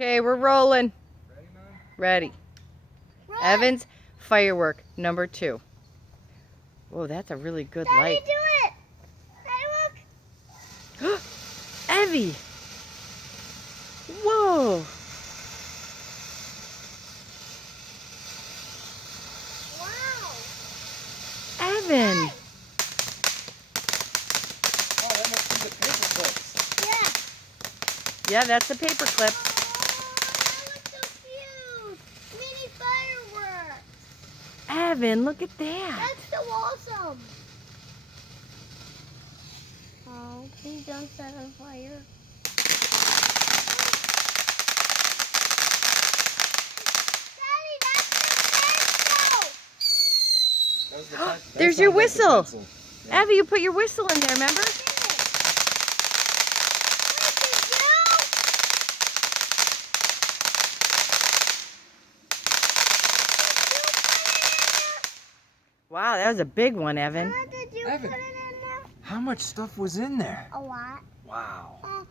Okay, we're rolling. Ready, Mom? Ready. Run. Evans, firework number 2. Whoa, that's a really good Daddy, light. do it. Daddy, look. Evie! Whoa! Wow. Evan! Nice. Oh, that must be the paper clips. Yeah. Yeah, that's a paper clip. Oh, that looks so cute. Mini fireworks. Evan, look at that. That's so awesome. Oh, please don't set on fire. Daddy, that's the pencil. That was the that There's sounds your like the whistle. pencil. Yeah. Evie, you put your whistle in there, remember? Wow, that was a big one, Evan. Did you Evan. put it in there? How much stuff was in there? A lot. Wow.